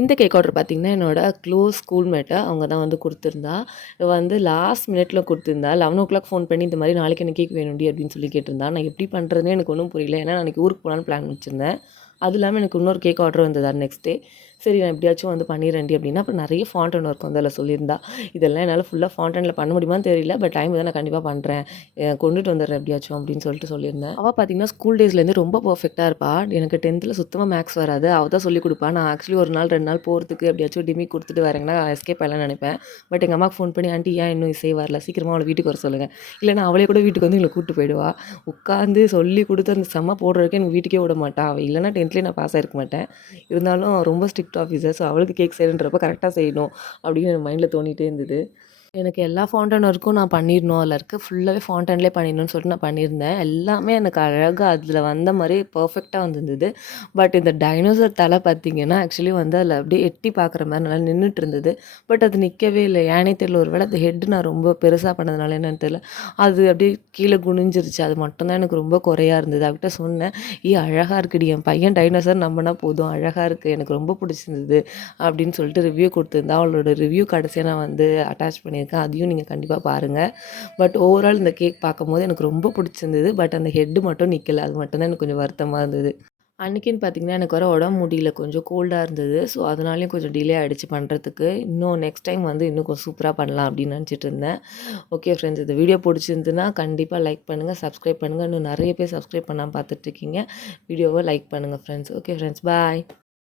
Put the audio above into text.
இந்த cake order பார்த்திங்கன்னா என்னோட க்ளோஸ் ஸ்கூல்மேட்டு அவங்க தான் வந்து கொடுத்துருந்தா. வந்து லாஸ்ட் மினிட்ல கொடுத்துருந்தா. 11:00 ஃபோன் பண்ணி இந்த மாதிரி நாளைக்கு எனக்கு கேக் வேணும்டி அப்படின்னு சொல்லி கேட்டிருந்தா. நான் எப்படி பண்ணுறதுன்னு எனக்கு ஒன்றும் புரியல. ஏன்னா நான் அன்றைக்கி ஊருக்கு போகலான்னு பிளான் வச்சுருந்தேன். அது இல்லாமல் எனக்கு இன்னொரு கேக் ஆர்டர் வந்தது நெக்ஸ்ட் டே. சரி நான் எப்படியாச்சும் வந்து பண்ணிடுறேன்டி அப்படின்னா, அப்புறம் நிறைய ஃபாண்டன் ஒர்க் வந்து அதில் சொல்லியிருந்தா. இதெல்லாம் என்னால் ஃபுல்லாக ஃபாண்டனில் பண்ண முடியுமான்னு தெரியல. பட் டைம் தான் நான் கண்டிப்பாக பண்ணுறேன். கொண்டுட்டு வந்துடுறேன் எப்படியாச்சும் அப்படின்னு சொல்லியிருந்தேன். அவள் பார்த்தீங்கன்னா ஸ்கூல் டேஸ்லேருந்து ரொம்ப பர்ஃபெக்டாக இருப்பா. எனக்கு 10th சுத்தமாக மேக்ஸ் வராது. அவள் தான் சொல்லிக் கொடுப்பா. நான் ஆக்சுவலி ஒரு நாள் 2 நாள் போகிறதுக்கு எப்படியாச்சும் டிமி கொடுத்துட்டு வரேங்கன்னா எஸ்கேப் ஆகலாம்னு நினைப்பேன். பட் எங்கள் அம்மாவுக்கு ஃபோன் பண்ணி ஆண்டி ஏன் இன்னும் இசை வரல, சீக்கிரமாக அவளை வீட்டுக்கு வர சொல்லுங்கள், இல்லைன்னா அவளே கூட வீட்டுக்கு வந்து எங்களை கூப்பிட்டு போயிடுவா. உட்காந்து சொல்லி கொடுத்து அந்த செம்ம போடுறதுக்கு எனக்கு வீட்டுக்கே விட மாட்டா. அவள் இல்லைன்னா 10th நான் பாஸ் ஆகிருக்க மாட்டேன். இருந்தாலும் ரொம்ப ஸ்ட்ரிக்ட் ஆஃபீஸர். ஸோ அவளுக்கு கேக் செய்யணுன்றப்ப கரெக்டாக செய்யணும் அப்படின்னு என் மைண்டில் தோணிகிட்டே இருந்தது. எனக்கு எல்லா ஃபவுண்டன் ஒர்க்கும் நான் பண்ணிடணும். அதில் இருக்க ஃபுல்லாகவே ஃபவுண்டன்லேயே பண்ணிடணும்னு சொல்லிட்டு நான் பண்ணியிருந்தேன். எல்லாமே எனக்கு அழகாக அதில் வந்த மாதிரி பர்ஃபெக்டாக வந்திருந்தது. பட் இந்த டைனோசர் தலை பார்த்தீங்கன்னா ஆக்சுவலி வந்து அதில் அப்படியே எட்டி பார்க்குற மாதிரி நல்லா நின்றுட்டு இருந்தது. பட் அது நிற்கவே இல்லை. ஏனே தெரியல. ஒரு வேளை அந்த ஹெட்டு நான் ரொம்ப பெருசாக பண்ணதுனால என்னன்னு தெரியல. அது அப்படியே கீழே குனிஞ்சிருச்சு. அது மட்டும்தான் எனக்கு ரொம்ப குறையாக இருந்தது. அவகிட்ட சொன்னேன், அழகாக இருக்குடி, என் பையன் டைனோசர் நம்பினா போதும், அழகாக இருக்குது, எனக்கு ரொம்ப பிடிச்சிருந்தது அப்படின்னு சொல்லிட்டு ரிவ்யூ கொடுத்துருந்தா. அவளோட ரிவ்யூ கடைசியாக நான் வந்து அட்டாச் பண்ணியிருக்கேன். அதையும் நீங்கள் கண்டிப்பாக பாருங்கள். பட் ஓவரால் இந்த கேக் பார்க்கும்போது எனக்கு ரொம்ப பிடிச்சிருந்தது. பட் அந்த ஹெட்டு மட்டும் நிற்கல. அது மட்டும் தான் எனக்கு கொஞ்சம் வருத்தமாக இருந்தது. அன்றைக்கின்னு பார்த்தீங்கன்னா எனக்கு வர உடம்பு முடியல, கொஞ்சம் கோல்டாக இருந்தது. ஸோ அதனாலேயும் கொஞ்சம் டிலே ஆகிடுச்சு பண்ணுறதுக்கு. இன்னும் நெக்ஸ்ட் டைம் வந்து இன்னும் கொஞ்சம் சூப்பராக பண்ணலாம் அப்படின்னு நினச்சிட்டு இருந்தேன். ஓகே ஃப்ரெண்ட்ஸ், இந்த வீடியோ பிடிச்சிருந்துன்னா கண்டிப்பாக லைக் பண்ணுங்கள், சப்ஸ்கிரைப் பண்ணுங்கள். இன்னும் நிறைய பேர் சப்ஸ்கிரைப் பண்ணாமல் பார்த்துட்ருக்கீங்க. வீடியோவை லைக் பண்ணுங்கள் ஃப்ரெண்ட்ஸ். ஓகே ஃப்ரெண்ட்ஸ், பாய்.